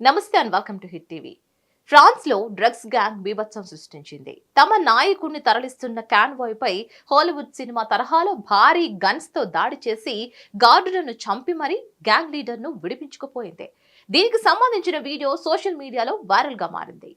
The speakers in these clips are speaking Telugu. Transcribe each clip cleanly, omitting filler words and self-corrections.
నమస్తే and welcome to hit TV. France లో డ్రగ్స్ గ్యాంగ్ బీభత్సం సృష్టించింది. తమ నాయకుడిని తరలిస్తున్న కాన్వాయ్ పై హాలీవుడ్ సినిమా తరహాలో భారీ గన్స్ తో దాడి చేసి గార్డులను చంపి మరీ గ్యాంగ్ లీడర్ ను విడిపించుకుపోయింది. దీనికి సంబంధించిన వీడియో సోషల్ మీడియాలో వైరల్ గా మారింది.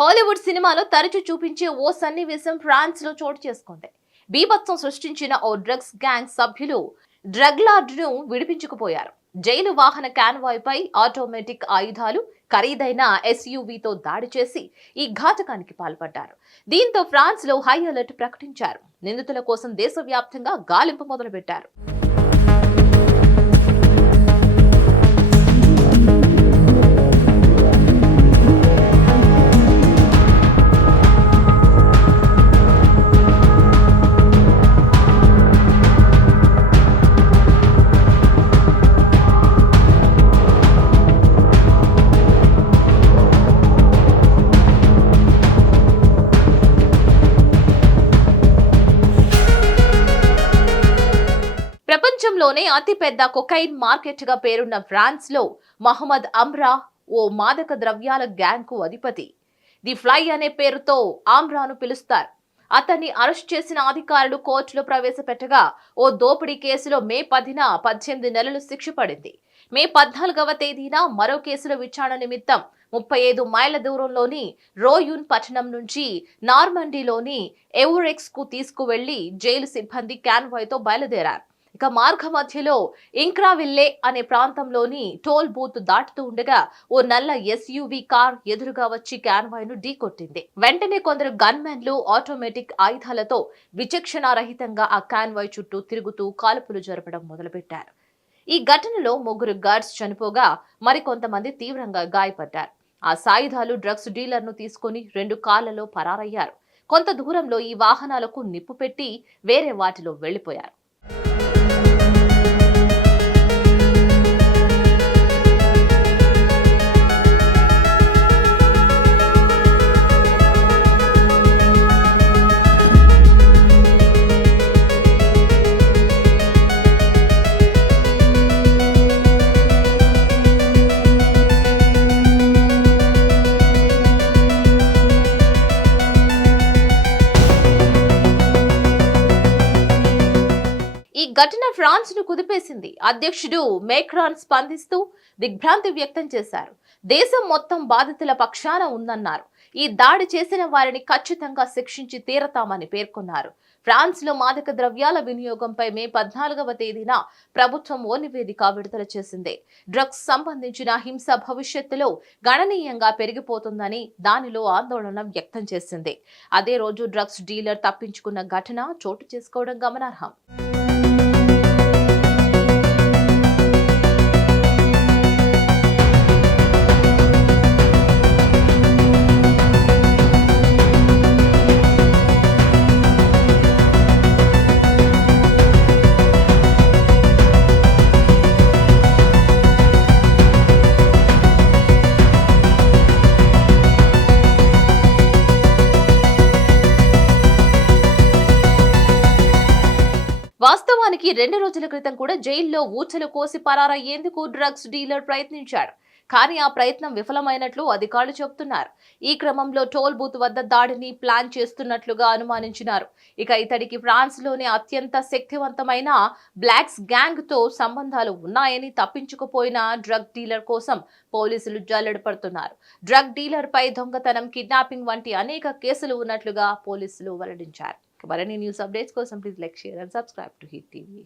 హాలీవుడ్ సినిమాలో తరచూ చూపించే ఓ సన్నివేశం ఫ్రాన్స్ లో చోటు చేసుకుంది. బీభత్సం సృష్టించిన ఓ డ్రగ్స్ గ్యాంగ్ సభ్యులు డ్రగ్ లార్డ్ను విడిపించుకుపోయారు. జైలు వాహన కాన్వాయ్ పై ఆటోమేటిక్ ఆయుధాలు, ఖరీదైన ఎస్యూవీతో దాడి చేసి ఈ ఘాతకానికి పాల్పడ్డారు. దీంతో ఫ్రాన్స్ లో హై అలర్ట్ ప్రకటించారు. నిందితుల కోసం దేశవ్యాప్తంగా గాలింపు మొదలుపెట్టారు. ప్రపంచంలోనే అతిపెద్ద కొకైన్ మార్కెట్ గా పేరున్న ఫ్రాన్స్ లో మహమ్మద్ అమ్రా ఓ మాదక ద్రవ్యాల గ్యాంగ్ కు అధిపతి. ది ఫ్లై అనే పేరుతో ఆమ్రాను పిలుస్తారు. అతన్ని అరెస్ట్ చేసిన అధికారులు కోర్టులో ప్రవేశపెట్టగా ఓ దోపిడీ కేసులో మే 10న 18 నెలలు శిక్ష పడింది. మే 14వ తేదీన మరో కేసుల విచారణ నిమిత్తం 35 మైళ్ల దూరంలోని రోయూన్ పట్టణం నుంచి నార్మండీలోని ఎవరెక్స్ కు తీసుకువెళ్లి జైలు సిబ్బంది కాన్వాయ్ తో బయలుదేరారు. ఇక మార్గ మధ్యలో ఇంక్రావిల్లే అనే ప్రాంతంలోని టోల్ బూత్ దాటుతూ ఉండగా ఓ నల్ల ఎస్యూవీ కార్ ఎదురుగా వచ్చి కాన్వాయ్ ను ఢీకొట్టింది. వెంటనే కొందరు గన్మెన్లు ఆటోమేటిక్ ఆయుధాలతో విచక్షణారహితంగా ఆ కాన్వాయ్ చుట్టూ తిరుగుతూ కాల్పులు జరపడం మొదలుపెట్టారు. ఈ ఘటనలో 3 గార్డ్స్ చనిపోగా మరికొంతమంది తీవ్రంగా గాయపడ్డారు. ఆ సాయుధాలు డ్రగ్స్ డీలర్ ను తీసుకుని 2 కార్లలో పరారయ్యారు. కొంత దూరంలో ఈ వాహనాలకు నిప్పు పెట్టి వేరే వాటిలో వెళ్లిపోయారు. ఈ ఘటన ఫ్రాన్స్ ను కుదిపేసింది. అధ్యక్షుడు మేక్రాన్ స్పందిస్తూ దిగ్భ్రాంతి వ్యక్తం చేశారు. దేశం మొత్తం బాధితుల పక్షాన ఉందన్నారు. ఈ దాడి చేసిన వారిని ఖచ్చితంగా శిక్షించి తీరతామని పేర్కొన్నారు. ఫ్రాన్స్ లో మాదక ద్రవ్యాల వినియోగంపై మే 14వ తేదీన ప్రభుత్వం ఓ నివేదిక విడుదల చేసింది. డ్రగ్స్ సంబంధించిన హింస భవిష్యత్తులో గణనీయంగా పెరిగిపోతుందని దానిలో ఆందోళన వ్యక్తం చేసింది. అదే రోజు డ్రగ్స్ డీలర్ తప్పించుకున్న ఘటన చోటు చేసుకోవడం గమనార్హం. వాస్తవానికి 2 రోజుల క్రితం కూడా జైల్లో ఊచలు కోసి పరారయ్యేందుకు డ్రగ్స్ డీలర్ ప్రయత్నించాడు. కానీ ఆ ప్రయత్నం విఫలమైనట్లు అధికారులు చెబుతున్నారు. ఈ క్రమంలో టోల్ బూత్ వద్ద దాడిని ప్లాన్ చేస్తున్నట్లుగా అనుమానించినారు. ఇక ఇతడికి ఫ్రాన్స్ లోని అత్యంత శక్తివంతమైన బ్లాక్స్ గ్యాంగ్ తో సంబంధాలు ఉన్నాయని తప్పించుకుపోయిన డ్రగ్ డీలర్ కోసం పోలీసులు జల్లెడ పడుతున్నారు. డ్రగ్ డీలర్ పై దొంగతనం, కిడ్నాపింగ్ వంటి అనేక కేసులు ఉన్నట్లుగా పోలీసులు వెల్లడించారు. మరిన్ని న్యూస్ అప్డేట్స్ కోసం please like, share and subscribe to hit TV.